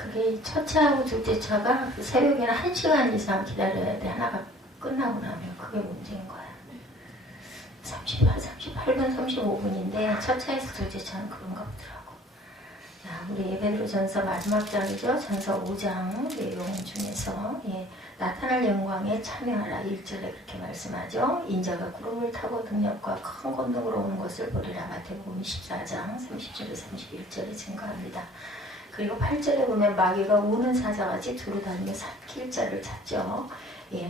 그게 첫 차하고 둘째 차가 새벽에는 1시간 이상 기다려야 돼. 하나가 끝나고 나면. 그게 문제인 거야. 38분 35분인데 첫 차에서 둘째 차는 그런가 보더라고. 자, 우리 베드로전서 마지막 장이죠. 전서 5장 내용 중에서 나타날 영광에 참여하라 1절에 그렇게 말씀하죠. 인자가 구름을 타고 능력과 큰 권능으로 오는 것을 보리라. 마태복음 24장 30절에 31절에 증거합니다. 그리고 8절에 보면 마귀가 우는 사자같이 두루다니며 삼킬 자를 찾죠.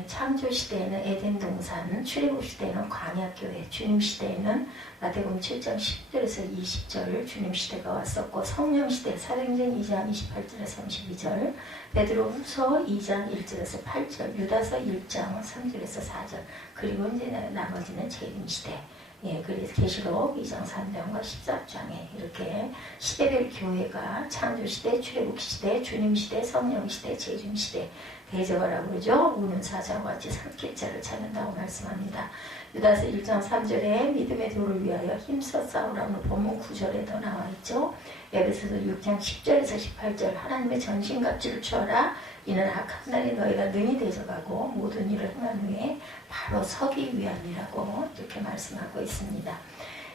창조 시대에는 에덴 동산, 출애굽 시대에는 광야교회, 주님 시대에는 마태복음 7장 10절에서 20절 주님 시대가 왔었고, 성령 시대 사도행전 2장 28절에서 32절, 베드로후서 2장 1절에서 8절, 유다서 1장 3절에서 4절, 그리고 이제 나머지는 재림 시대. 그래서 계시록 2장 3장과 14장에 이렇게 시대별 교회가 창조시대, 출애굽시대, 주님시대, 성령시대, 재림시대 대적하라고 그러죠. 우는 사자와 같이 삼킬 자를 찾는다고 말씀합니다. 유다서 1장 3절에 믿음의 도를 위하여 힘써 싸우라는 본문 9절에도 나와 있죠. 에베소서 6장 10절에서 18절 하나님의 전신갑주를 취하라. 이는 악한 날에 너희가 능히 대적하고 모든 일을 행한 후에 바로 서기 위함이라고 이렇게 말씀하고 있습니다.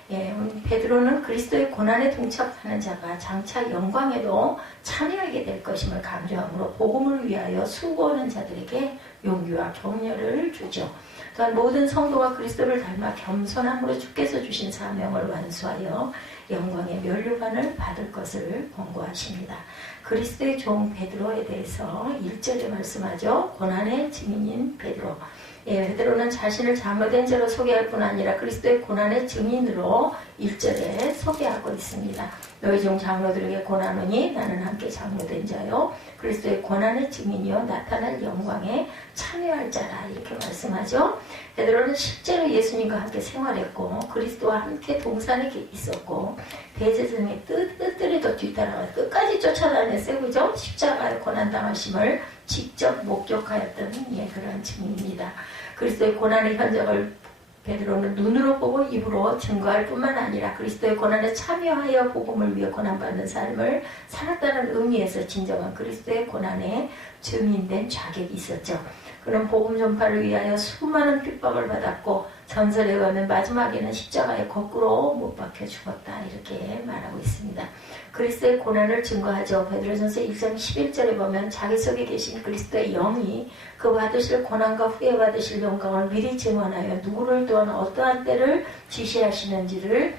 베드로는 그리스도의 고난에 동참하는 자가 장차 영광에도 참여하게 될 것임을 강조하므로 복음을 위하여 수고하는 자들에게 용기와 격려를 주죠. 또한 모든 성도가 그리스도를 닮아 겸손함으로 주께서 주신 사명을 완수하여 영광의 면류관을 받을 것을 권고하십니다. 그리스도의 종 베드로에 대해서 1절에 말씀하죠. 고난의 증인인 베드로. 베드로는 자신을 잘못된 자로 소개할 뿐 아니라 그리스도의 고난의 증인으로 1절에 소개하고 있습니다. 너희 중 장로들에게 고난하니 나는 함께 장로된 자요 그리스도의 고난의 증인이요 나타날 영광에 참여할 자라 이렇게 말씀하죠. 베드로는 실제로 예수님과 함께 생활했고 그리스도와 함께 동산에 있었고 대제사장의 뜻대로 뒤따라가 끝까지 쫓아다녔어요. 그죠? 십자가의 고난당하심을 직접 목격하였던 그런 증인입니다. 그리스도의 고난의 현장을 베드로는 눈으로 보고 입으로 증거할 뿐만 아니라 그리스도의 고난에 참여하여 복음을 위해 고난받는 삶을 살았다는 의미에서 진정한 그리스도의 고난에 증인된 자격이 있었죠. 그는 복음 전파를 위하여 수많은 핍박을 받았고 전설에 의하면 마지막에는 십자가에 거꾸로 못 박혀 죽었다 이렇게 말하고 있습니다. 그리스도의 고난을 증거하죠. 베드로전서 1장 11절에 보면 자기 속에 계신 그리스도의 영이 그 받으실 고난과 후에 받으실 영광을 미리 증언하여 누구를 또한 어떠한 때를 지시하시는지를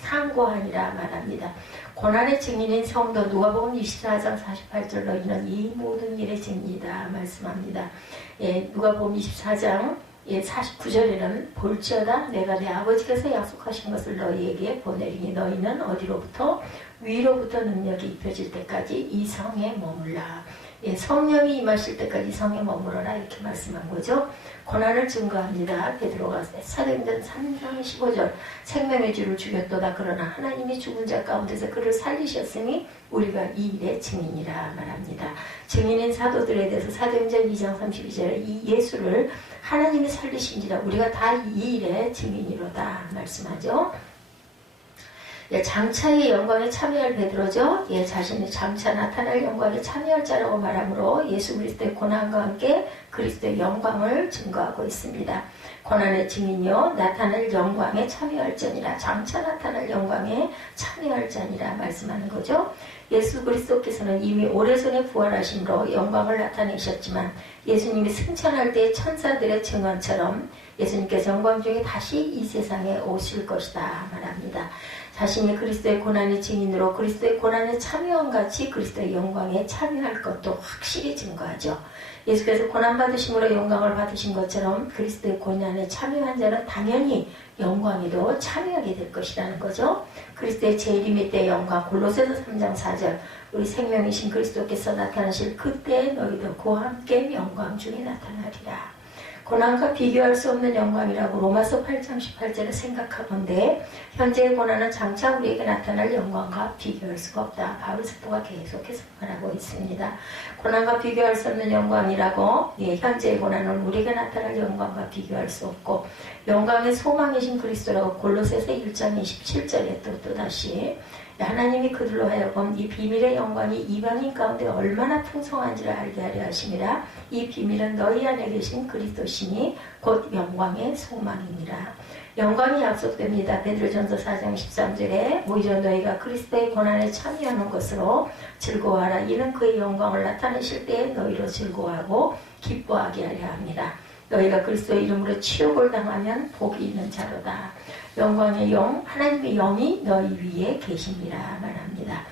상고하니라 말합니다. 고난의 증인인 성도 누가복음 24장 48절 너희는 이 모든 일의 증인이다 말씀합니다. 누가복음 24장 49절에는 볼지어다 내가 내 아버지께서 약속하신 것을 너희에게 보내리니 너희는 어디로부터 위로부터 능력이 입혀질 때까지 이 성에 머물라. 성령이 임하실 때까지 성에 머무러라 이렇게 말씀한 거죠. 고난을 증거합니다. 베드로가 사도행전 3장 15절 생명의 주를 죽였도다. 그러나 하나님이 죽은 자 가운데서 그를 살리셨으니 우리가 이 일의 증인이라 말합니다. 증인인 사도들에 대해서 사도행전 2장 32절에 이 예수를 하나님이 살리신지라 우리가 다 이 일의 증인이로다 말씀하죠. 장차의 영광에 참여할 베드로죠. 자신이 장차 나타날 영광에 참여할 자라고 말하므로 예수 그리스도의 고난과 함께 그리스도의 영광을 증거하고 있습니다. 고난의 증인이요 나타날 영광에 참여할 자니라 장차 나타날 영광에 참여할 자니라 말씀하는 거죠. 예수 그리스도께서는 이미 오래전에 부활하심으로 영광을 나타내셨지만 예수님이 승천할 때 천사들의 증언처럼 예수님께서 영광 중에 다시 이 세상에 오실 것이다 말합니다. 자신이 그리스도의 고난의 증인으로 그리스도의 고난에 참여한 같이 그리스도의 영광에 참여할 것도 확실히 증거하죠. 예수께서 고난받으심으로 영광을 받으신 것처럼 그리스도의 고난에 참여한 자는 당연히 영광에도 참여하게 될 것이라는 거죠. 그리스도의 재림의 때 영광 골로새서 3장 4절 우리 생명이신 그리스도께서 나타나실 그때 너희도 그와 함께 영광 중에 나타나리라. 고난과 비교할 수 없는 영광이라고 로마서 8장 18절에 생각하건대 현재의 고난은 장차 우리에게 나타날 영광과 비교할 수가 없다. 바울 사도가 계속해서 말하고 있습니다. 고난과 비교할 수 없는 영광이라고 현재의 고난은 우리에게 나타날 영광과 비교할 수 없고 영광의 소망이신 그리스도라고 골로새서 1장 27절에 또다시 하나님이 그들로 하여금 이 비밀의 영광이 이방인 가운데 얼마나 풍성한지를 알게 하려 하심이라. 이 비밀은 너희 안에 계신 그리스도시니 곧 영광의 소망이니라. 영광이 약속됩니다. 베드로전서 4장 13절에 오히려 너희가 그리스도의 고난에 참여하는 것으로 즐거워하라. 이는 그의 영광을 나타내실 때에 너희로 즐거워하고 기뻐하게 하려 합니다. 너희가 그리스도의 이름으로 치욕을 당하면 복이 있는 자로다. 영광의 영, 하나님의 영이 너희 위에 계십니다 말합니다.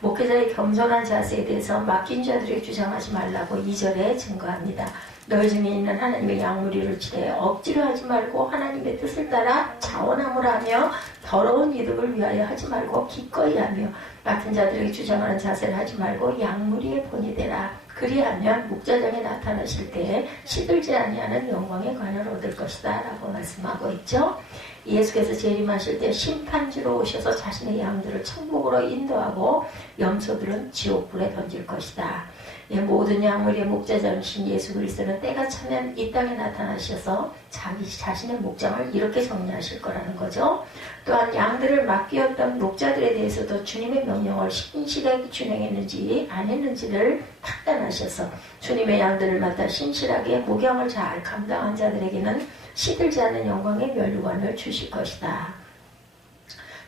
목회자의 겸손한 자세에 대해서 맡긴 자들에게 주장하지 말라고 2절에 증거합니다. 너희 중에 있는 하나님의 양무리를 치되 억지로 하지 말고 하나님의 뜻을 따라 자원함을 하며 더러운 이득을 위하여 하지 말고 기꺼이 하며 맡은 자들에게 주장하는 자세를 하지 말고 양무리의 본이 되라. 그리하면 목자장에 나타나실 때에 시들지 아니하는 영광의 관을 얻을 것이다 라고 말씀하고 있죠. 예수께서 재림하실 때 심판주로 오셔서 자신의 양들을 천국으로 인도하고 염소들은 지옥불에 던질 것이다. 모든 양물의 목자장이신 예수 그리스도는 때가 차면 이 땅에 나타나셔서 자신의 목장을 이렇게 정리하실 거라는 거죠. 또한 양들을 맡기었던 목자들에 대해서도 주님의 명령을 신실하게 준행했는지 안 했는지를 판단하셔서 주님의 양들을 맡아 신실하게 목양을 잘 감당한 자들에게는 시들지 않는 영광의 면류관을 주실 것이다.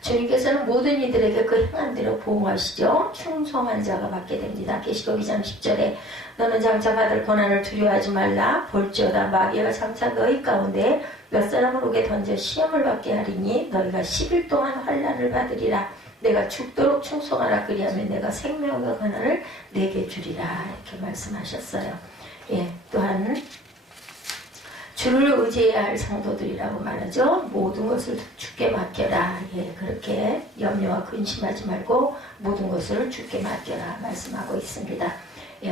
주님께서는 모든 이들에게 그 행한 대로 보응하시죠. 충성한 자가 받게 됩니다. 계시록 2장 10절에 너는 장차 받을 고난을 두려워하지 말라. 볼지어다 마귀가 장차 너희 가운데 몇 사람을 오게 던져 시험을 받게 하리니 너희가 10일 동안 환난을 받으리라. 내가 죽도록 충성하라. 그리하면 내가 생명과 고난을 내게 주리라. 이렇게 말씀하셨어요. 또한 주를 의지해야 할 성도들이라고 말하죠. 모든 것을 주께 맡겨라. 그렇게 염려와 근심하지 말고 모든 것을 주께 맡겨라 말씀하고 있습니다.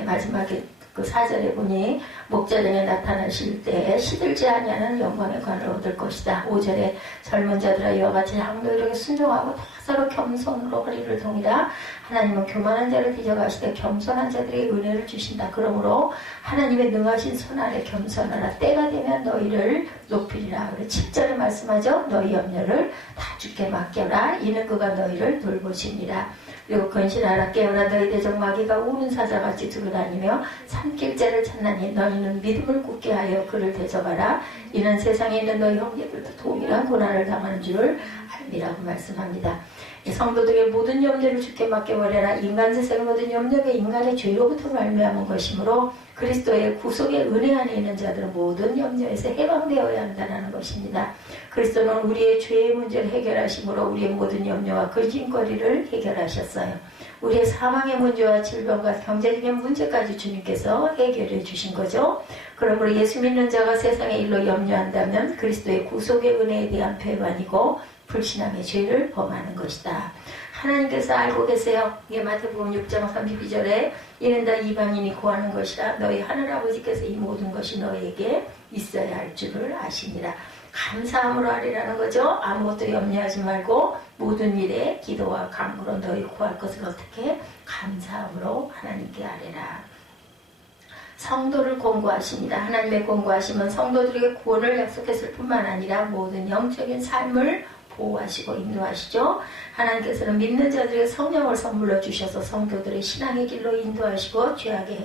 마지막에 그 4절에 보니 목자장에 나타나실 때 시들지 아니하는 영광의 관을 얻을 것이다. 5절에 젊은 자들아 이와 같이 항노이에게 순종하고 다사로 겸손으로 허리를 동이라. 하나님은 교만한 자를 빚어가시되 겸손한 자들에게 은혜를 주신다. 그러므로 하나님의 능하신 손 아래 겸손하라. 때가 되면 너희를 높이리라. 7절에 말씀하죠. 너희 염려를 다 주께 맡겨라. 이는 그가 너희를 돌보시니라. 그리고 근신하라. 깨어나 너희 대적 마귀가 우는 사자같이 두루다니며 산길자를 찾나니 너희는 믿음을 굳게 하여 그를 대적하라. 이는 세상에 있는 너희 형제들도 동일한 고난을 당하는 줄을 알미라고 말씀합니다. 성도들의 모든 염려를 주께 맡겨버려라. 인간 세상의 모든 염려가 인간의 죄로부터 말미암은 것이므로 그리스도의 구속의 은혜 안에 있는 자들은 모든 염려에서 해방되어야 한다는 것입니다. 그리스도는 우리의 죄의 문제를 해결하심으로 우리의 모든 염려와 근심거리를 해결하셨어요. 우리의 사망의 문제와 질병과 경제적인 문제까지 주님께서 해결해 주신 거죠. 그러므로 예수 믿는 자가 세상의 일로 염려한다면 그리스도의 구속의 은혜에 대한 배반이고 불신앙의 죄를 범하는 것이다. 하나님께서 알고 계세요. 마태복음 6장 32절에 이는 다 이방인이 구하는 것이라. 너희 하늘아버지께서 이 모든 것이 너희에게 있어야 할 줄을 아시니라. 감사함으로 하리라는 거죠. 아무것도 염려하지 말고 모든 일에 기도와 간구로 너희 구할 것을 어떻게 감사함으로 하나님께 아뢰라. 성도를 권고하십니다. 하나님의 권고하심은 성도들에게 구원을 약속했을 뿐만 아니라 모든 영적인 삶을 보호하시고 인도하시죠. 하나님께서는 믿는 자들에게 성령을 선물로 주셔서 성도들의 신앙의 길로 인도하시고 죄악의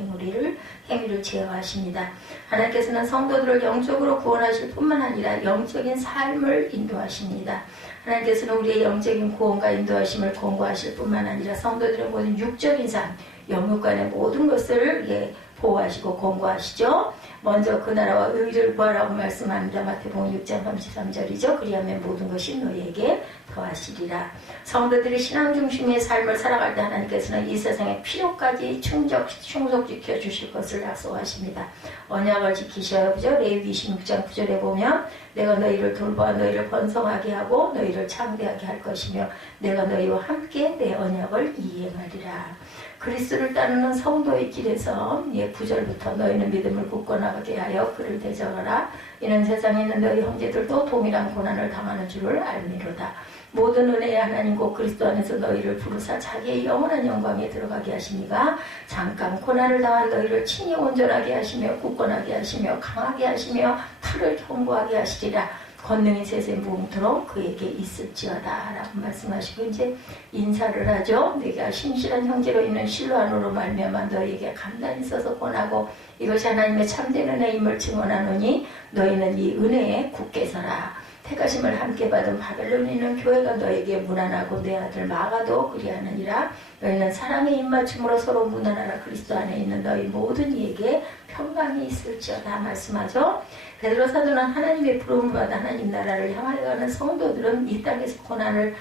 행위를 제어하십니다. 하나님께서는 성도들을 영적으로 구원하실 뿐만 아니라 영적인 삶을 인도하십니다. 하나님께서는 우리의 영적인 구원과 인도하심을 권고하실 뿐만 아니라 성도들의 모든 육적인 삶, 영육간의 모든 것을 보호하시고 권고하시죠. 먼저 그 나라와 의를 구하라고 말씀합니다. 마태복음 6장 33절이죠. 그리하면 모든 것이 너희에게 더하시리라. 성도들이 신앙 중심의 삶을 살아갈 때 하나님께서는 이 세상의 필요까지 충족시켜 주실 것을 약속하십니다. 언약을 지키셔야 하죠. 레위기 26장 9절에 보면 내가 너희를 돌보아 너희를 번성하게 하고 너희를 창대하게 할 것이며 내가 너희와 함께 내 언약을 이행하리라. 그리스도를 따르는 성도의 길에서 9절부터 너희는 믿음을 굳건하게 하여 그를 대적하라. 이는 세상에 있는 너희 형제들도 동일한 고난을 당하는 줄을 알미로다. 모든 은혜의 하나님 곧 그리스도 안에서 너희를 부르사 자기의 영원한 영광에 들어가게 하시니가 잠깐 고난을 당한 너희를 친히 온전하게 하시며 굳건하게 하시며 강하게 하시며 풀을 견고하게 하시리라. 권능이 세세 무궁토록 그에게 있을지어다 라고 말씀하시고 이제 인사를 하죠. 네가 신실한 형제로 있는 실로안으로 말미암아 너에게 감단이 있어서 권하고 이것이 하나님의 참된 은혜임을 증언하노니 너희는 이 은혜에 굳게 서라. 택하심을 함께 받은 바벨론에 있는 교회가 너에게 무난하고 내 아들 마가도 그리하느니라. 너희는 사랑의 입맞춤으로 서로 무난하라. 그리스도 안에 있는 너희 모든 이에게 평강이 있을지어다 말씀하죠. 베드로 사도는 하나님의 부름을 받아 하나님 나라를 향하여 가는 성도들은 이 땅에서 고난을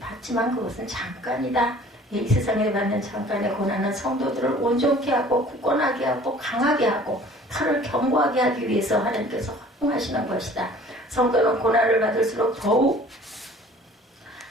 받지만 그것은 잠깐이다. 이 세상에 받는 잠깐의 고난은 성도들을 온전케 하고 굳건하게 하고 강하게 하고 털을 견고하게 하기 위해서 하나님께서 허용하시는 것이다. 성도는 고난을 받을수록 더욱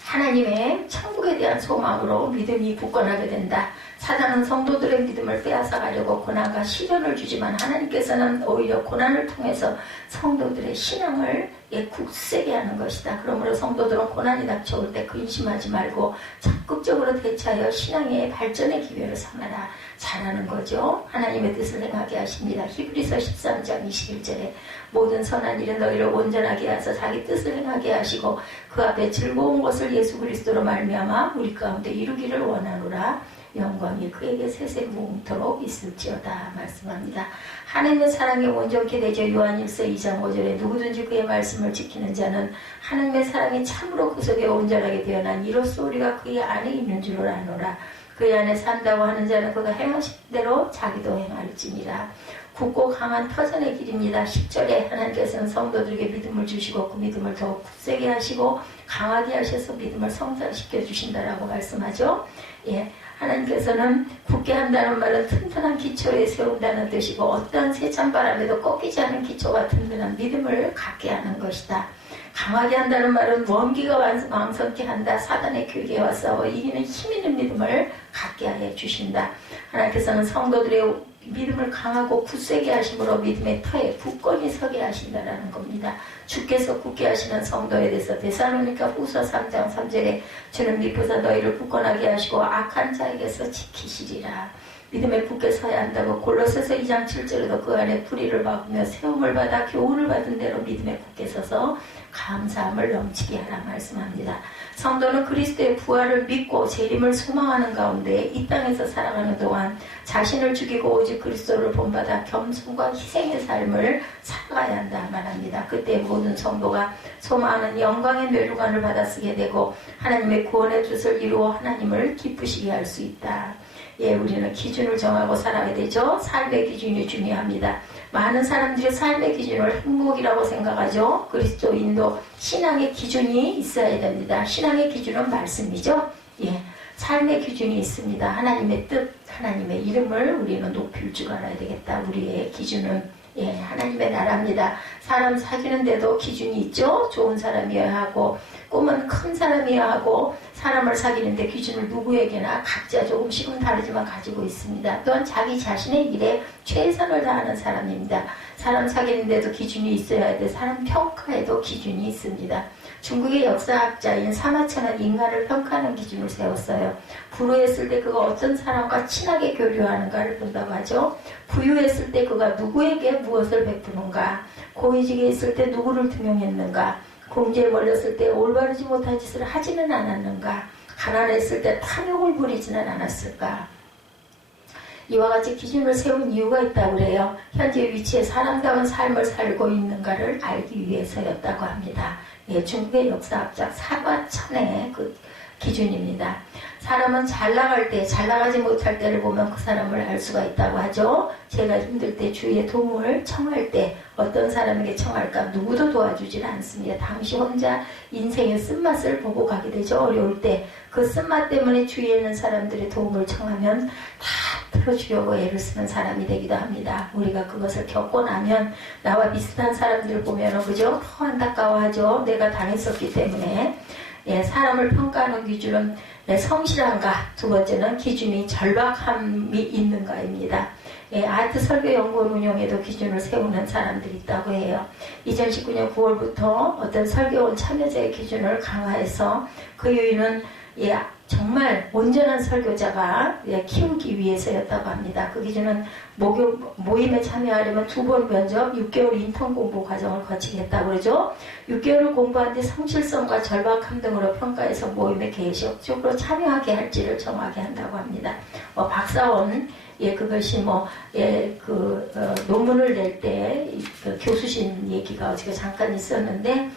하나님의 천국에 대한 소망으로 믿음이 굳건하게 된다. 사단은 성도들의 믿음을 빼앗아가려고 고난과 시련을 주지만 하나님께서는 오히려 고난을 통해서 성도들의 신앙을 굳세게 하는 것이다. 그러므로 성도들은 고난이 닥쳐올 때 근심하지 말고 적극적으로 대처하여 신앙의 발전의 기회를 삼아라. 잘하는 거죠. 하나님의 뜻을 행하게 하십니다. 히브리서 13장 21절에 모든 선한 일은 너희를 온전하게 하사 자기 뜻을 행하게 하시고 그 앞에 즐거운 것을 예수 그리스도로 말미암아 우리 가운데 이루기를 원하노라. 영광이 그에게 세세 무궁토록 있을지어다 말씀합니다. 하나님의 사랑이 온전케 되죠. 요한일서 2장 5절에 누구든지 그의 말씀을 지키는 자는 하나님의 사랑이 참으로 그 속에 온전하게 되어난 이로써 우리가 그의 안에 있는 줄을 아노라. 그의 안에 산다고 하는 자는 그가 행하신 대로 자기도 행할지니라. 굳고 강한 터전의 길입니다. 10절에 하나님께서는 성도들에게 믿음을 주시고 그 믿음을 더욱 굳세게 하시고 강하게 하셔서 믿음을 성장시켜 주신다라고 말씀하죠. 예, 하나님께서는 굳게 한다는 말은 튼튼한 기초에 세운다는 뜻이고 어떠한 세찬바람에도 꺾이지 않은 기초가 튼튼한 믿음을 갖게 하는 것이다. 강하게 한다는 말은 원기가 왕성케 한다. 사단의 교계와 싸워 이기는 힘있는 믿음을 갖게 하여 주신다. 하나님께서는 성도들의 믿음을 강하고 굳세게 하심으로 믿음의 터에 굳건히 서게 하신다라는 겁니다. 주께서 굳게 하시는 성도에 대해서 데살로니가 후서 3장 3절에 주는 미쁘사 너희를 굳건하게 하시고 악한 자에게서 지키시리라. 믿음에 굳게 서야 한다고 골로새서 2장 7절에도 그 안에 불의를 막으며 세움을 받아 교훈을 받은 대로 믿음에 굳게 서서 감사함을 넘치게 하라 말씀합니다. 성도는 그리스도의 부활을 믿고 재림을 소망하는 가운데 이 땅에서 살아가는 동안 자신을 죽이고 오직 그리스도를 본받아 겸손과 희생의 삶을 살아가야 한다 말합니다. 그때 모든 성도가 소망하는 영광의 멸류관을 받아쓰게 되고 하나님의 구원의 뜻을 이루어 하나님을 기쁘시게 할 수 있다. 예, 우리는 기준을 정하고 살아야 되죠. 삶의 기준이 중요합니다. 많은 사람들이 삶의 기준을 행복이라고 생각하죠. 그리스도인도 신앙의 기준이 있어야 됩니다. 신앙의 기준은 말씀이죠. 예, 삶의 기준이 있습니다. 하나님의 뜻, 하나님의 이름을 우리는 높일 줄 알아야 되겠다. 우리의 기준은 예, 하나님의 나라입니다. 사람 사귀는데도 기준이 있죠. 좋은 사람이어야 하고 꿈은 큰 사람이어야 하고 사람을 사귀는데 기준을 누구에게나 각자 조금씩은 다르지만 가지고 있습니다. 또한 자기 자신의 일에 최선을 다하는 사람입니다. 사람 사귀는데도 기준이 있어야 돼. 사람 평가에도 기준이 있습니다. 중국의 역사학자인 사마천은 인간을 평가하는 기준을 세웠어요. 불우했을 때 그가 어떤 사람과 친하게 교류하는가를 본다고 하죠. 부유했을 때 그가 누구에게 무엇을 베푸는가, 고위직에 있을 때 누구를 등용했는가, 공지에 몰렸을 때 올바르지 못한 짓을 하지는 않았는가, 가난했을 때 탐욕을 부리지는 않았을까. 이와 같이 기준을 세운 이유가 있다고 그래요. 현재 위치에 사람다운 삶을 살고 있는가를 알기 위해서였다고 합니다. 예, 중국의 역사학자 사과천의 그 기준입니다. 사람은 잘 나갈 때, 잘 나가지 못할 때를 보면 그 사람을 알 수가 있다고 하죠. 제가 힘들 때 주위에 도움을 청할 때 어떤 사람에게 청할까? 누구도 도와주질 않습니다. 당시 혼자 인생의 쓴맛을 보고 가게 되죠. 어려울 때 그 쓴맛 때문에 주위에 있는 사람들의 도움을 청하면 다 들어주려고 애를 쓰는 사람이 되기도 합니다. 우리가 그것을 겪고 나면 나와 비슷한 사람들 보면 그죠? 더 안타까워하죠. 내가 당했었기 때문에. 예, 사람을 평가하는 기준은 성실한가, 두 번째는 기준이 절박함이 있는가입니다. 예, 아트 설교연구원 운영에도 기준을 세우는 사람들이 있다고 해요. 2019년 9월부터 어떤 설교원 참여자의 기준을 강화해서 그 요인은 예, 정말 온전한 설교자가 키우기 위해서였다고 합니다. 그 기준은 모임에 참여하려면 2번 면접, 6개월 인턴 공부 과정을 거치겠다고 그러죠. 6개월을 공부한 뒤 성실성과 절박함 등으로 평가해서 모임에 계속적으로 참여하게 할지를 정하게 한다고 합니다. 박사원, 그것이 논문을 낼 때 교수신 얘기가 어저께 잠깐 있었는데,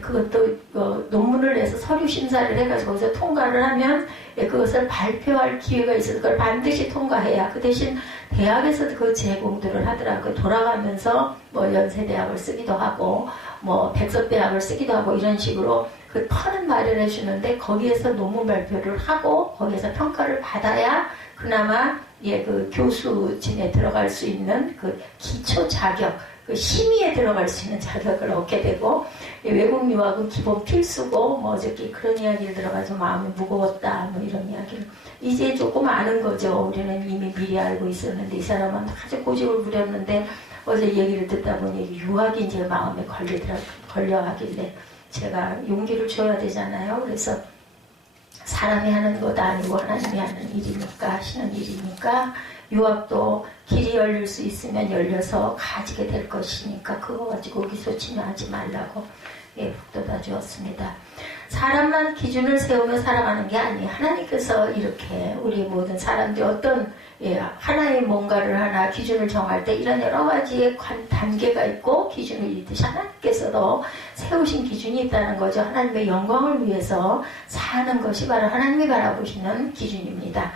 그것도 논문을 내서 서류 심사를 해가지고 거기서 통과를 하면 그것을 발표할 기회가 있어서 그걸 반드시 통과해야, 그 대신 대학에서도 그 제공들을 하더라고요. 돌아가면서 연세대학을 쓰기도 하고 백석대학을 쓰기도 하고 이런 식으로 그 터는 마련해 주는데, 거기에서 논문 발표를 하고 거기에서 평가를 받아야 그나마 그 교수진에 들어갈 수 있는 그 기초 자격, 그 심의에 들어갈 수 있는 자격을 얻게 되고, 외국 유학은 기본 필수고, 어저께 그런 이야기를 들어가서 마음이 무거웠다, 이런 이야기를 이제 조금 아는 거죠. 우리는 이미 미리 알고 있었는데, 이 사람은 아주 고집을 부렸는데, 어제 얘기를 듣다 보니 유학이 이제 마음에 걸려 하길래 제가 용기를 줘야 되잖아요. 그래서 사람이 하는 것 아니고 하나님이 하는 일이니까, 하시는 일이니까, 유학도 길이 열릴 수 있으면 열려서 가지게 될 것이니까 그거 가지고 기소침해하지 말라고 북돋아 주었습니다. 사람만 기준을 세우며 살아가는 게 아니에요. 하나님께서 이렇게 우리 모든 사람들이 어떤 하나의 뭔가를 하나 기준을 정할 때 이런 여러 가지의 단계가 있고 기준이 있듯이 하나님께서도 세우신 기준이 있다는 거죠. 하나님의 영광을 위해서 사는 것이 바로 하나님이 바라보시는 기준입니다.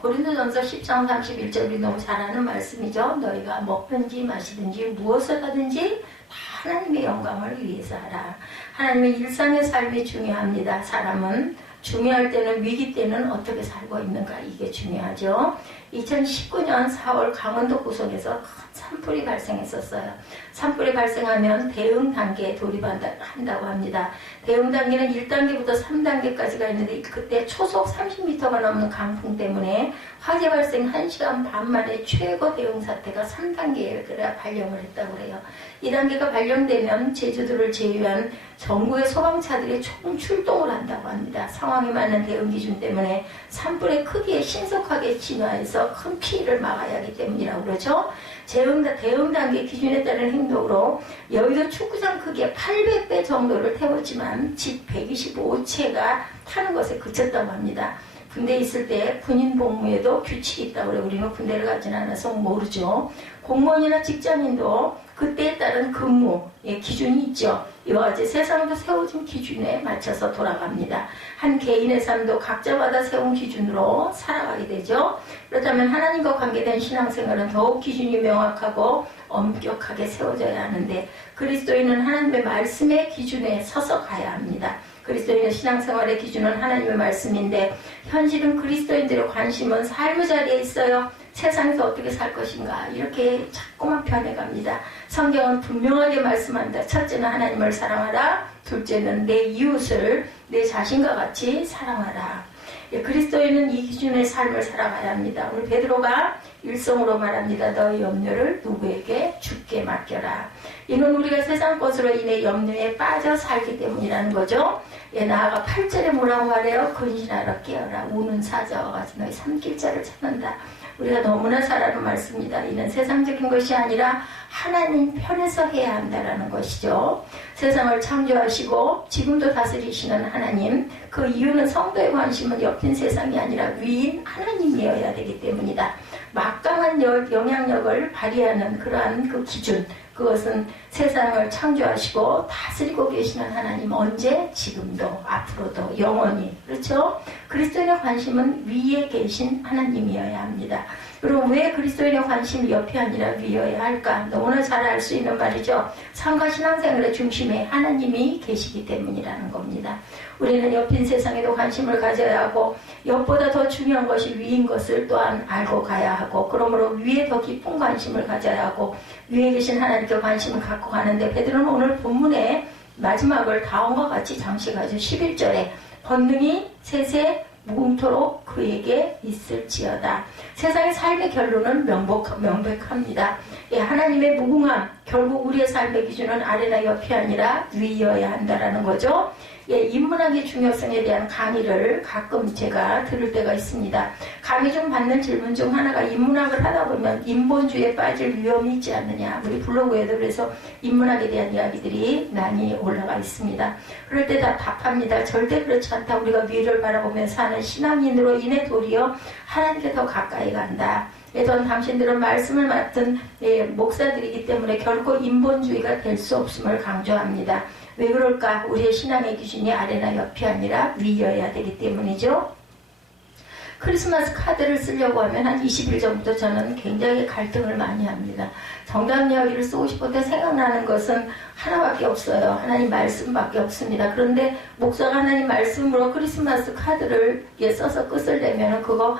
고린도전서 10장 31절 우리 너무 잘 아는 말씀이죠. 너희가 먹든지 마시든지 무엇을 하든지 다 하나님의 영광을 위해서 하라. 하나님의 일상의 삶이 중요합니다. 사람은 중요할 때는 위기 때는 어떻게 살고 있는가, 이게 중요하죠. 2019년 4월 강원도 고성에서 큰 산불이 발생했었어요. 산불이 발생하면 대응 단계에 돌입한다고 합니다. 대응 단계는 1단계부터 3단계까지가 있는데 그때 초속 30m가 넘는 강풍 때문에 화재 발생 1시간 반 만에 최고 대응 사태가 3단계에 그래야 발령을 했다고 그래요. 2단계가 발령되면 제주도를 제외한 전국의 소방차들이 총 출동을 한다고 합니다. 상황에 맞는 대응 기준 때문에 산불의 크기에 신속하게 진화해서 큰 피해를 막아야 하기 때문이라고 그러죠. 대응 단계 기준에 따른 행동으로 여의도 축구장 크기의 800배 정도를 태웠지만 집 125채가 타는 것에 그쳤다고 합니다. 군대에 있을 때 군인 복무에도 규칙이 있다고 그래요. 우리는 군대를 가진 않아서 모르죠. 공무원이나 직장인도 그때에 따른 근무 기준이 있죠. 이와 같이 세상도 세워진 기준에 맞춰서 돌아갑니다. 한 개인의 삶도 각자마다 세운 기준으로 살아가게 되죠. 그렇다면 하나님과 관계된 신앙생활은 더욱 기준이 명확하고 엄격하게 세워져야 하는데, 그리스도인은 하나님의 말씀의 기준에 서서 가야 합니다. 그리스도인의 신앙생활의 기준은 하나님의 말씀인데, 현실은 그리스도인들의 관심은 삶의 자리에 있어요. 세상에서 어떻게 살 것인가, 이렇게 자꾸만 변해갑니다. 성경은 분명하게 말씀한다. 첫째는 하나님을 사랑하라. 둘째는 내 이웃을 내 자신과 같이 사랑하라. 그리스도인은 이 기준의 삶을 살아가야 합니다. 오늘 베드로가 일성으로 말합니다. 너희 염려를 누구에게? 주께 맡겨라. 이는 우리가 세상 것으로 인해 염려에 빠져 살기 때문이라는 거죠. 나아가 8절에 뭐라고 말해요? 근신하라 깨어라. 우는 사자와 같이 너희 삼킬 자를 찾는다. 우리가 너무나 잘 아는 말씀입니다. 이는 세상적인 것이 아니라 하나님 편에서 해야 한다라는 것이죠. 세상을 창조하시고 지금도 다스리시는 하나님, 그 이유는 성도의 관심은 옆인 세상이 아니라 위인 하나님이어야 되기 때문이다. 막강한 영향력을 발휘하는 그러한 그 기준, 그것은 세상을 창조하시고 다스리고 계시는 하나님, 언제? 지금도 앞으로도 영원히. 그렇죠? 그리스도인의 관심은 위에 계신 하나님이어야 합니다. 그럼 왜 그리스도인의 관심이 옆이 아니라 위여야 할까? 너무나 잘 알 수 있는 말이죠. 삶과 신앙생활의 중심에 하나님이 계시기 때문이라는 겁니다. 우리는 옆인 세상에도 관심을 가져야 하고 옆보다 더 중요한 것이 위인 것을 또한 알고 가야 하고, 그러므로 위에 더 깊은 관심을 가져야 하고 위에 계신 하나님께 관심을 갖고 가는데, 베드로는 오늘 본문의 마지막을 다음과 같이 장식하죠. 11절에 권능이 셋에 무궁토록 그에게 있을지어다. 세상의 삶의 결론은 명백합니다. 하나님의 무궁함, 결국 우리의 삶의 기준은 아래나 옆이 아니라 위여야 한다라는 거죠. 예, 인문학의 중요성에 대한 강의를 가끔 제가 들을 때가 있습니다. 강의 중 받는 질문 중 하나가 인문학을 하다 보면 인본주의에 빠질 위험이 있지 않느냐. 우리 블로그에도 그래서 인문학에 대한 이야기들이 많이 올라가 있습니다. 그럴 때 다 답합니다. 절대 그렇지 않다. 우리가 위를 바라보며 사는 신앙인으로 인해 도리어 하나님께 더 가까이 간다. 예전 당신들은 말씀을 맡은 목사들이기 때문에 결코 인본주의가 될 수 없음을 강조합니다. 왜 그럴까? 우리의 신앙의 기준이 아래나 옆이 아니라 위여야 되기 때문이죠. 크리스마스 카드를 쓰려고 하면 한 20일 전부터 저는 굉장히 갈등을 많이 합니다. 정답 이야기를 쓰고 싶을 때 생각나는 것은 하나밖에 없어요. 하나님 말씀밖에 없습니다. 그런데 목사가 하나님 말씀으로 크리스마스 카드를 써서 끝을 내면 그거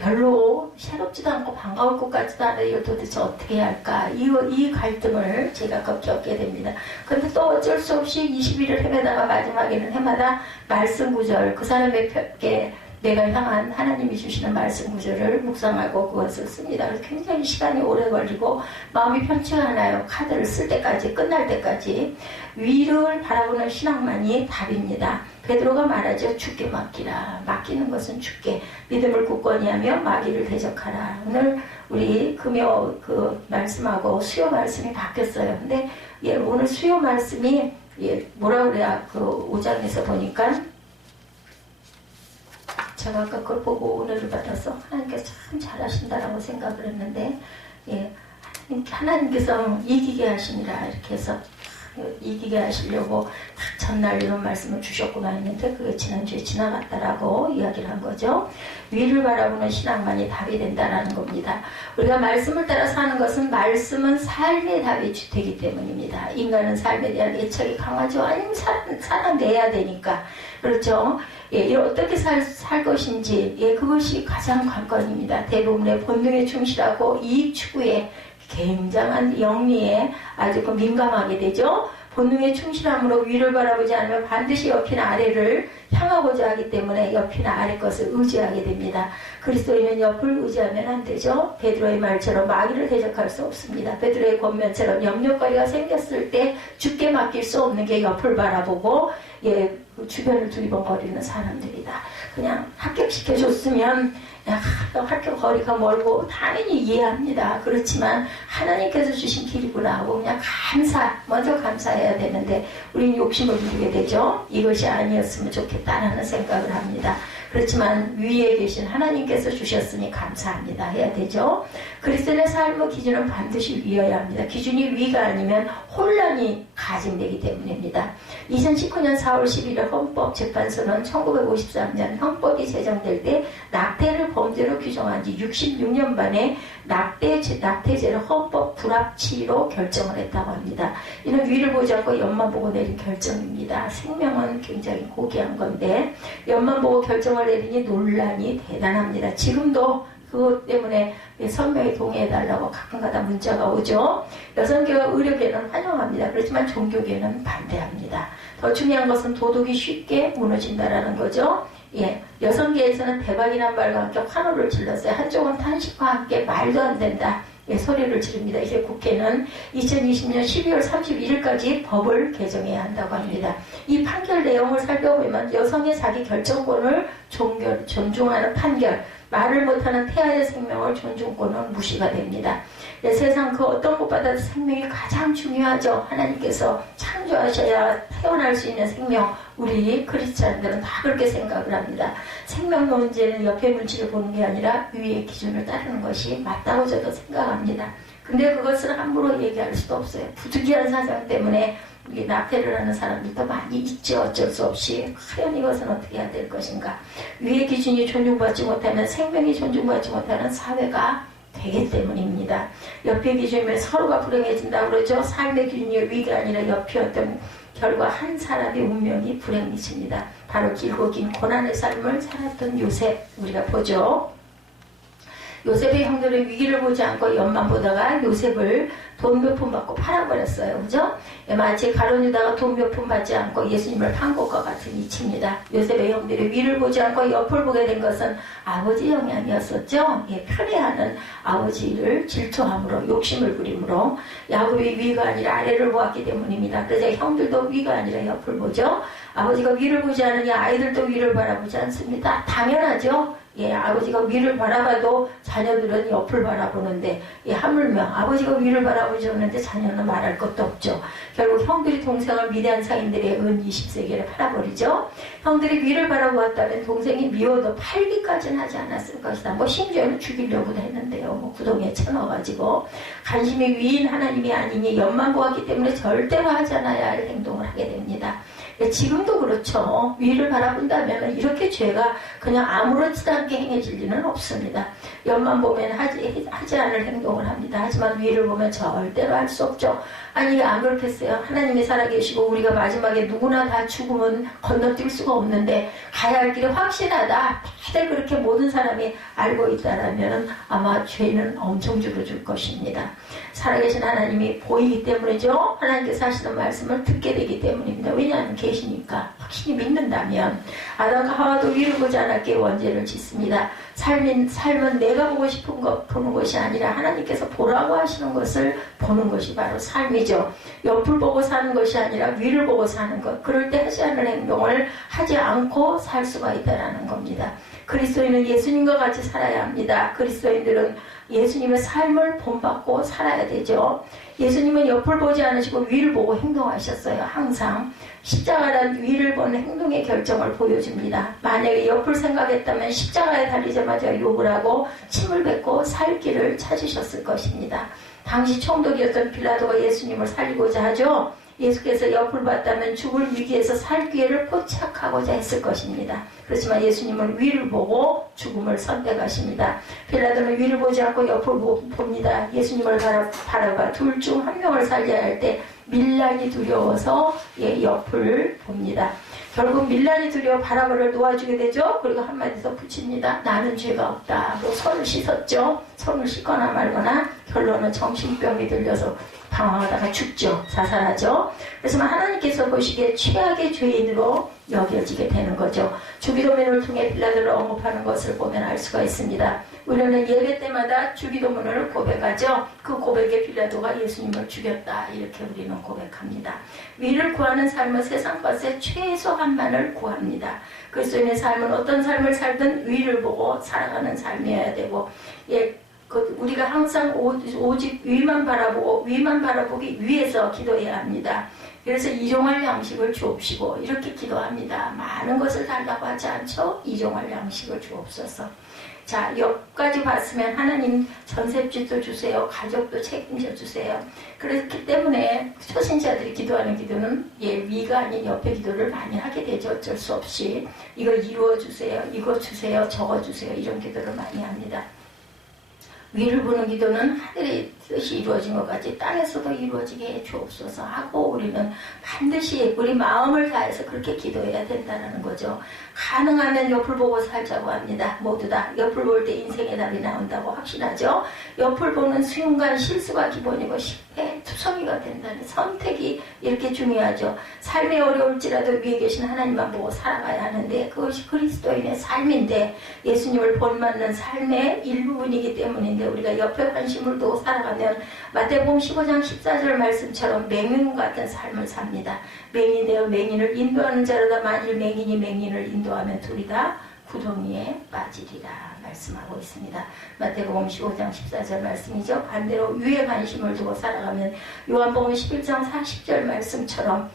별로 새롭지도 않고 반가울 것 같지도 않아요. 이걸 도대체 어떻게 해야 할까? 이 갈등을 제가 겪게 됩니다. 근데 또 어쩔 수 없이 20일을 헤매다가 마지막에는 해마다 말씀 구절, 그 사람에게 내가 향한 하나님이 주시는 말씀 구절을 묵상하고 그것을 씁니다. 그래서 굉장히 시간이 오래 걸리고 마음이 편치가 않아요. 카드를 쓸 때까지, 끝날 때까지. 위를 바라보는 신앙만이 답입니다. 베드로가 말하죠. 주께 맡기라. 맡기는 것은 주께. 믿음을 굳건히 하며 마귀를 대적하라. 오늘 우리 금요 말씀하고 수요 말씀이 바뀌었어요. 근데 오늘 수요 말씀이 뭐라 그래야 5장에서 보니까 제가 아까 그걸 보고 은혜를 받아서 하나님께서 참 잘하신다라고 생각을 했는데 하나님께서 이기게 하시니라 이렇게 해서 이기게 하시려고 딱 전날 이런 말씀을 주셨구나 했는데 그게 지난주에 지나갔다라고 이야기를 한 거죠. 위를 바라보는 신앙만이 답이 된다라는 겁니다. 우리가 말씀을 따라 사는 것은 말씀은 삶의 답이 되기 때문입니다. 인간은 삶에 대한 애착이 강하죠. 아니면 살아내야 되니까. 그렇죠. 어떻게 살 것인지 그것이 가장 관건입니다. 대부분의 본능에 충실하고 이익 추구에 굉장한 영리에 아주 민감하게 되죠. 본능에 충실함으로 위를 바라보지 않으면 반드시 옆이나 아래를 향하고자 하기 때문에 옆이나 아래 것을 의지하게 됩니다. 그리스도인은 옆을 의지하면 안 되죠. 베드로의 말처럼 마귀를 대적할 수 없습니다. 베드로의 권면처럼 염려거리가 생겼을 때 주께 맡길 수 없는 게 옆을 바라보고 주변을 두리번거리는 사람들이다. 그냥 합격시켜줬으면 학교 거리가 멀고 당연히 이해합니다. 그렇지만 하나님께서 주신 길이구나 하고 그냥 먼저 감사해야 되는데 우리는 욕심을 부리게 되죠. 이것이 아니었으면 좋겠다라는 생각을 합니다. 그렇지만 위에 계신 하나님께서 주셨으니 감사합니다 해야 되죠. 그리스도인의 삶의 기준은 반드시 위여야 합니다. 기준이 위가 아니면 혼란이 가중되기 때문입니다. 2019년 4월 11일 헌법재판소는 1953년 헌법이 제정될 때 낙태를 범죄로 규정한 지 66년 만에 낙태죄를 헌법 불합치로 결정을 했다고 합니다. 이는 위를 보지 않고 옆만 보고 내린 결정입니다. 생명은 굉장히 고귀한 건데 옆만 보고 결정을 내리니 논란이 대단합니다. 지금도 그것 때문에 선명히 동의해달라고 가끔가다 문자가 오죠. 여성계와 의료계는 환영합니다. 그렇지만 종교계는 반대합니다. 더 중요한 것은 도덕이 쉽게 무너진다라는 거죠. 여성계에서는 대박이란 말과 함께 환호를 질렀어요. 한쪽은 탄식과 함께 말도 안 된다. 소리를 지릅니다. 이제 국회는 2020년 12월 31일까지 법을 개정해야 한다고 합니다. 이 판결 내용을 살펴보면 여성의 자기 결정권을 존중하는 판결, 말을 못하는 태아의 생명을 존중권은 무시가 됩니다. 세상 그 어떤 것보다 생명이 가장 중요하죠. 하나님께서 창조하셔야 태어날 수 있는 생명, 우리 크리스찬들은 다 그렇게 생각을 합니다. 생명 문제는 옆에 눈치를 보는 게 아니라 위의 기준을 따르는 것이 맞다고 저도 생각합니다. 근데 그것을 함부로 얘기할 수도 없어요. 부득이한 사정 때문에 낙태를 하는 사람들도 많이 있죠. 어쩔 수 없이. 과연 이것은 어떻게 해야 될 것인가. 위의 기준이 존중받지 못하면 생명이 존중받지 못하는 사회가 되기 때문입니다. 옆의 기준이면 서로가 불행해진다고 그러죠. 삶의 기준이 위가 아니라 옆이었던 결과 한 사람의 운명이 불행해집니다. 바로 길고 긴 고난의 삶을 살았던 요셉 우리가 보죠. 요셉의 형들은 위기를 보지 않고 옆만 보다가 요셉을 돈 몇 푼 받고 팔아버렸어요. 그죠? 마치 가룟 유다가 돈 몇 푼 받지 않고 예수님을 판 것과 같은 이치입니다. 요셉의 형들이 위를 보지 않고 옆을 보게 된 것은 아버지 영향이었었죠. 편애하는 아버지를 질투함으로 욕심을 부림으로 야곱이 위가 아니라 아래를 보았기 때문입니다. 그래서 형들도 위가 아니라 옆을 보죠. 아버지가 위를 보지 않으니 아이들도 위를 바라보지 않습니다. 당연하죠. 아버지가 위를 바라봐도 자녀들은 옆을 바라보는데 하물며 아버지가 위를 바라보지 않는데 자녀는 말할 것도 없죠. 결국 형들이 동생을 미디안 상인들의 은 20세겔에 팔아버리죠. 형들이 위를 바라보았다면 동생이 미워도 팔기까지는 하지 않았을 것이다. 심지어는 죽이려고도 했는데요. 구덩이에 쳐넣어가지고 관심이 위인 하나님이 아니니 옆만 보았기 때문에 절대로 하지 않아야 할 행동을 하게 됩니다. 지금도 그렇죠. 위를 바라본다면 이렇게 죄가 그냥 아무렇지도 않게 행해질 리는 없습니다. 옆만 보면 하지 않을 행동을 합니다. 하지만 위를 보면 절대로 할 수 없죠. 아니 안 그렇겠어요? 하나님이 살아계시고 우리가 마지막에 누구나 다 죽음은 건너뛸 수가 없는데 가야 할 길이 확실하다. 다들 그렇게 모든 사람이 알고 있다라면 아마 죄는 엄청 줄어들 것입니다. 살아계신 하나님이 보이기 때문이죠. 하나님께서 하시는 말씀을 듣게 되기 때문입니다. 왜냐하면 계시니까. 확실히 믿는다면 아담과 하와도 위를 보지 않았기에 원죄를 짓습니다. 삶은 내가 보고 싶은 것 보는 것이 아니라 하나님께서 보라고 하시는 것을 보는 것이 바로 삶이죠. 옆을 보고 사는 것이 아니라 위를 보고 사는 것. 그럴 때 하지 않을 행동을 하지 않고 살 수가 있다는 겁니다. 그리스도인은 예수님과 같이 살아야 합니다. 그리스도인들은 예수님의 삶을 본받고 살아야 되죠. 예수님은 옆을 보지 않으시고 위를 보고 행동하셨어요. 항상 십자가란 위를 보는 행동의 결정을 보여줍니다. 만약에 옆을 생각했다면 십자가에 달리자마자 욕을 하고 침을 뱉고 살 길을 찾으셨을 것입니다. 당시 총독이었던 빌라도가 예수님을 살리고자 하죠. 예수께서 옆을 봤다면 죽을 위기에서 살 기회를 포착하고자 했을 것입니다. 그렇지만 예수님은 위를 보고 죽음을 선택하십니다. 빌라도는 위를 보지 않고 옆을 봅니다. 예수님을 바라봐 둘 중 한 명을 살려야 할 때 밀란이 두려워서 옆을 봅니다. 결국 밀란이 두려워 바라바를 놓아주게 되죠. 그리고 한마디 더 붙입니다. 나는 죄가 없다. 손을 씻었죠. 손을 씻거나 말거나 결론은 정신병이 들려서 방황하다가 죽죠. 자살하죠. 그래서 하나님께서 보시기에 최악의 죄인으로 여겨지게 되는 거죠. 주기도문을 통해 빌라도를 언급하는 것을 보면 알 수가 있습니다. 우리는 예배 때마다 주기도문을 고백하죠. 그 고백에 빌라도가 예수님을 죽였다. 이렇게 우리는 고백합니다. 위를 구하는 삶은 세상 것의 최소한만을 구합니다. 그리스도인의 삶은 어떤 삶을 살든 위를 보고 살아가는 삶이어야 되고 우리가 항상 오직 위만 바라보기 위해서 기도해야 합니다. 그래서 이종할 양식을 주옵시고 이렇게 기도합니다. 많은 것을 달라고 하지 않죠? 이종할 양식을 주옵소서. 자, 여기까지 봤으면 하나님 전셋집도 주세요. 가족도 책임져 주세요. 그렇기 때문에 초신자들이 기도하는 기도는 위가 아닌 옆에 기도를 많이 하게 되죠. 어쩔 수 없이. 이거 이루어 주세요. 이거 주세요. 저거 주세요. 이런 기도를 많이 합니다. 위를 보는 기도는 하늘의 뜻이 이루어진 것 같이 땅에서도 이루어지게 해 주옵소서 하고 우리는 반드시 우리 마음을 다해서 그렇게 기도해야 된다는 거죠. 가능하면 옆을 보고 살자고 합니다. 모두 다 옆을 볼 때 인생의 답이 나온다고 확신하죠. 옆을 보는 순간 실수가 기본이고 실패, 투성이가 된다는 선택이 이렇게 중요하죠. 삶이 어려울지라도 위에 계신 하나님만 보고 살아가야 하는데 그것이 그리스도인의 삶인데 예수님을 본받는 삶의 일부분이기 때문인데 우리가 옆에 관심을 두고 살아가면 마태복음 15장 14절 말씀처럼 맹인 같은 삶을 삽니다. 맹인되어 맹인을 인도하는 자로다. 만일 맹인이 맹인을 인도하면 둘이 다 구덩이에 빠지리라 말씀하고 있습니다. 마태복음 15장 14절 말씀이죠. 반대로 위에 관심을 두고 살아가면 요한복음 11장 40절 말씀처럼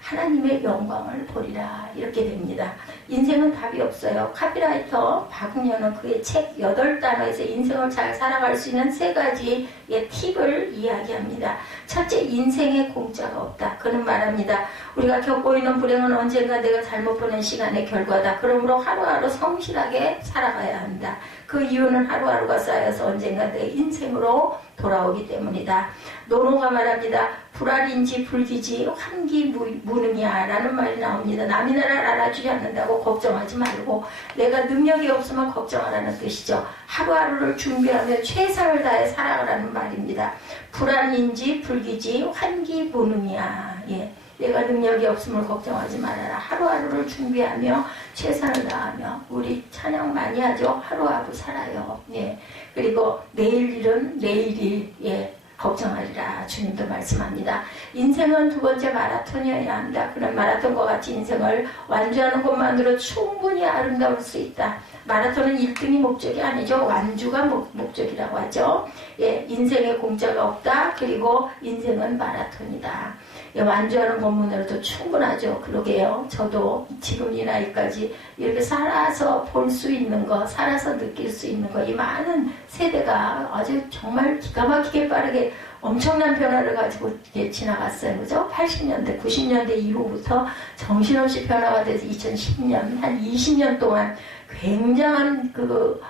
하나님의 영광을 보리라 이렇게 됩니다. 인생은 답이 없어요. 카피라이터 박은현은 그의 책 8단어에서 인생을 잘 살아갈 수 있는 3가지의 팁을 이야기합니다. 첫째, 인생에 공짜가 없다. 그는 말합니다. 우리가 겪고 있는 불행은 언젠가 내가 잘못 보낸 시간의 결과다. 그러므로 하루하루 성실하게 살아가야 한다. 그 이유는 하루하루가 쌓여서 언젠가 내 인생으로 돌아오기 때문이다. 노노가 말합니다. 불알인지 불기지 환기무능이야 라는 말이 나옵니다. 남이 나를 알아주지 않는다고 걱정하지 말고 내가 능력이 없으면 걱정하라는 뜻이죠. 하루하루를 준비하며 최선을 다해 살아가라는 말입니다. 불알인지 불기지 환기무능이야. 예. 내가 능력이 없음을 걱정하지 말아라. 하루하루를 준비하며 최선을 다하며 우리 찬양 많이 하죠. 하루하루 살아요. 예. 그리고 내일 일은 내일이 예. 걱정하리라 주님도 말씀합니다. 인생은 두 번째 마라톤이어야 한다. 그런 마라톤과 같이 인생을 완주하는 것만으로 충분히 아름다울 수 있다. 마라톤은 1등이 목적이 아니죠. 완주가 목적이라고 하죠. 예, 인생에 공짜가 없다. 그리고 인생은 마라톤이다. 예, 완주하는 것만으로도 충분하죠. 그러게요. 저도 지금 이 나이까지 이렇게 살아서 볼 수 있는 거, 살아서 느낄 수 있는 거, 이 많은 세대가 아주 정말 기가 막히게 빠르게 엄청난 변화를 가지고 지나갔어요. 그죠? 80년대, 90년대 이후부터 정신없이 변화가 돼서 2010년, 한 20년 동안 굉장한 그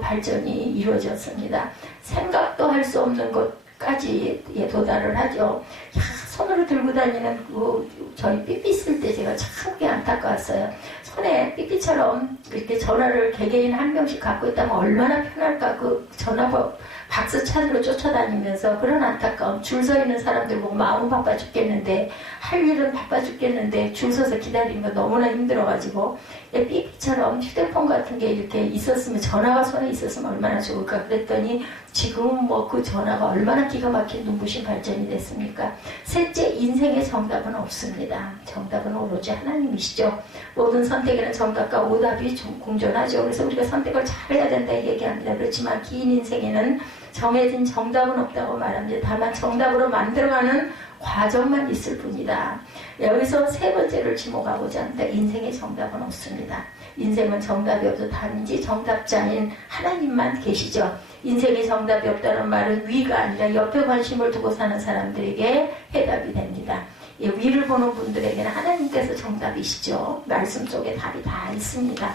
발전이 이루어졌습니다. 생각도 할 수 없는 것까지 도달을 하죠. 야, 손으로 들고 다니는 저희 삐삐 쓸 때 제가 참 그게 안타까웠어요. 손에 삐삐처럼 이렇게 전화를 개개인 한 명씩 갖고 있다면 얼마나 편할까. 그 전화 박스 찾으러 쫓아다니면서 그런 안타까움. 줄 서 있는 사람들 보고 마음은 바빠 죽겠는데 할 일은 바빠 죽겠는데 줄 서서 기다리는 거 너무나 힘들어가지고 삐삐처럼 휴대폰 같은 게 이렇게 있었으면 전화가 손에 있었으면 얼마나 좋을까 그랬더니 지금은 뭐 그 전화가 얼마나 기가 막힌 눈부신 발전이 됐습니까? 셋째, 인생의 정답은 없습니다. 정답은 오로지 하나님이시죠. 모든 선택에는 정답과 오답이 좀 공존하죠. 그래서 우리가 선택을 잘해야 된다 얘기합니다. 그렇지만 긴 인생에는 정해진 정답은 없다고 말합니다. 다만 정답으로 만들어가는 과정만 있을 뿐이다. 여기서 세 번째를 지목하고자 합니다. 인생의 정답은 없습니다. 인생은 정답이 없어 단지 정답자인 하나님만 계시죠. 인생의 정답이 없다는 말은 위가 아니라 옆에 관심을 두고 사는 사람들에게 해답이 됩니다. 예, 위를 보는 분들에게는 하나님께서 정답이시죠. 말씀 속에 답이 다 있습니다.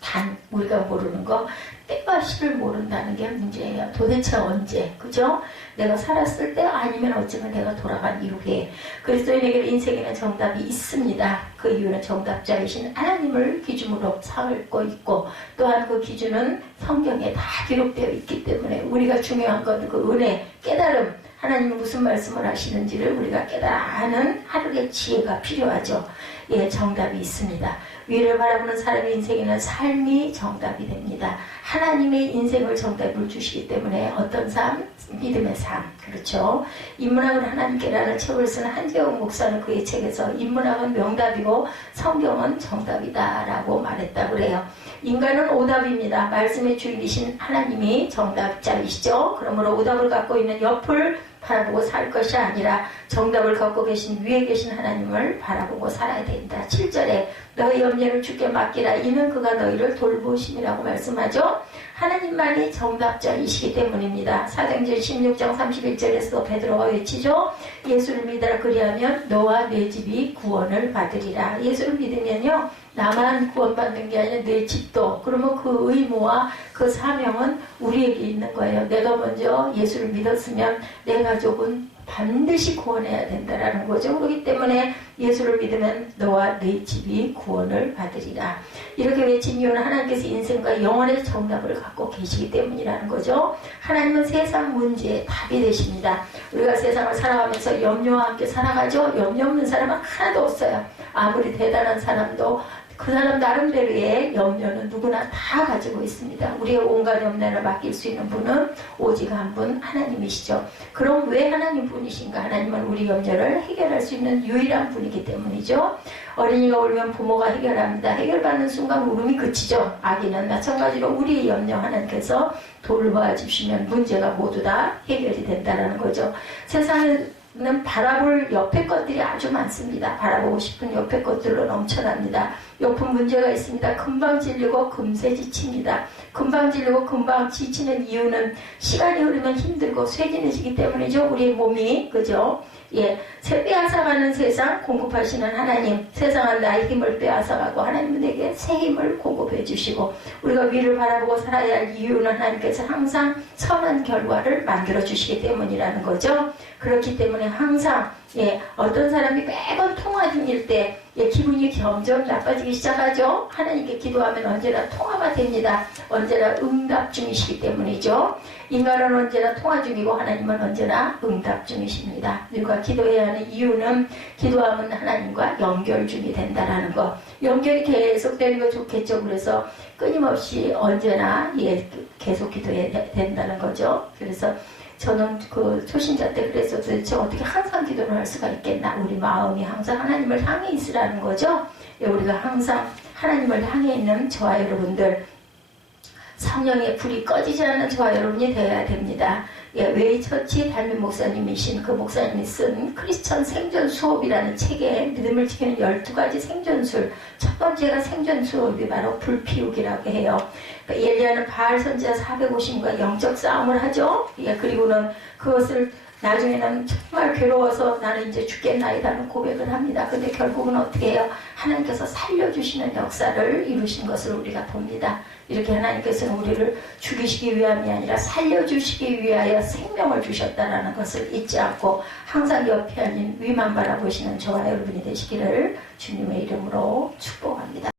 단 우리가 모르는 거 때와 시를 모른다는 게 문제예요. 도대체 언제, 그죠? 내가 살았을 때 아니면 어쩌면 내가 돌아간 이후에. 그리스도인에게 인생에는 정답이 있습니다. 그 이유는 정답자이신 하나님을 기준으로 삼고 있고 또한 그 기준은 성경에 다 기록되어 있기 때문에 우리가 중요한 건 그 은혜, 깨달음, 하나님이 무슨 말씀을 하시는지를 우리가 깨달아 아는 하루의 지혜가 필요하죠. 예, 정답이 있습니다. 위를 바라보는 사람의 인생에는 삶이 정답이 됩니다. 하나님의 인생을 정답을 주시기 때문에 어떤 삶? 믿음의 삶. 그렇죠. 인문학을 하나님께라는 책을 쓴 한재욱 목사는 그의 책에서 인문학은 명답이고 성경은 정답이다 라고 말했다고 그래요. 인간은 오답입니다. 말씀의 주인이신 하나님이 정답자이시죠. 그러므로 오답을 갖고 있는 옆을 바라보고 살 것이 아니라 정답을 갖고 계신 위에 계신 하나님을 바라보고 살아야 된다. 7절에 너의 염려를 주께 맡기라. 이는 그가 너희를 돌보심이라고 말씀하죠. 하나님만이 정답자이시기 때문입니다. 사도행전 16장 31절에서 베드로가 외치죠. 예수를 믿으라. 그리하면 너와 내 집이 구원을 받으리라. 예수를 믿으면요. 나만 구원받는 게 아니라 내 집도. 그러면 그 의무와 그 사명은 우리에게 있는 거예요. 내가 먼저 예수를 믿었으면 내 가족은 반드시 구원해야 된다라는 거죠. 그렇기 때문에 예수를 믿으면 너와 내 집이 구원을 받으리라. 이렇게 외친 이유는 하나님께서 인생과 영혼의 정답을 갖고 계시기 때문이라는 거죠. 하나님은 세상 문제의 답이 되십니다. 우리가 세상을 살아가면서 염려와 함께 살아가죠. 염려 없는 사람은 하나도 없어요. 아무리 대단한 사람도 그 사람 나름대로의 염려는 누구나 다 가지고 있습니다. 우리의 온갖 염려를 맡길 수 있는 분은 오직 한 분 하나님이시죠. 그럼 왜 하나님 분이신가? 하나님은 우리 염려를 해결할 수 있는 유일한 분이기 때문이죠. 어린이가 울면 부모가 해결합니다. 해결받는 순간 울음이 그치죠. 아기는 마찬가지로 우리의 염려 하나님께서 돌봐 주시면 문제가 모두 다 해결이 된다는 거죠. 세상에는 바라볼 옆에 것들이 아주 많습니다. 바라보고 싶은 옆에 것들로 넘쳐납니다. 욕품 문제가 있습니다. 금방 질리고 금세 지칩니다. 금방 질리고 금방 지치는 이유는 시간이 흐르면 힘들고 쇠진해지기 때문이죠. 우리 몸이, 그죠? 예, 빼앗아가는 세상 공급하시는 하나님, 세상은 나의 힘을 빼앗아가고 하나님은 내게 새 힘을 공급해 주시고, 우리가 위를 바라보고 살아야 할 이유는 하나님께서 항상 선한 결과를 만들어 주시기 때문이라는 거죠. 그렇기 때문에 항상 어떤 사람이 매번 통화 중일 때 기분이 점점 나빠지기 시작하죠. 하나님께 기도하면 언제나 통화가 됩니다. 언제나 응답 중이시기 때문이죠. 인간은 언제나 통화 중이고 하나님은 언제나 응답 중이십니다. 우리가 기도해야 하는 이유는 기도하면 하나님과 연결 중이 된다라는 거. 연결이 계속되는 거 좋겠죠. 그래서 끊임없이 언제나 계속 기도해야 된다는 거죠. 그래서 저는 그 초신자 때 그래서 도대체 어떻게 항상 기도를 할 수가 있겠나. 우리 마음이 항상 하나님을 향해 있으라는 거죠. 우리가 항상 하나님을 향해 있는 저와 여러분들, 성령의 불이 꺼지지 않는 저와 여러분이 되어야 됩니다. 웨이처치 담임 목사님이신 그 목사님이 쓴 크리스천 생존 수업이라는 책에 믿음을 지키는 12가지 생존술, 첫 번째가 생존 수업이 바로 불 피우기라고 해요. 그러니까 엘리야는 바알 선지자 450과 영적 싸움을 하죠. 그리고는 그것을 나중에는 정말 괴로워서 나는 이제 죽겠나이다는 고백을 합니다. 근데 결국은 어떻게 해요? 하나님께서 살려주시는 역사를 이루신 것을 우리가 봅니다. 이렇게 하나님께서는 우리를 죽이시기 위함이 아니라 살려주시기 위하여 생명을 주셨다는 것을 잊지 않고 항상 옆에 앉은 위만 바라보시는 저와 여러분이 되시기를 주님의 이름으로 축복합니다.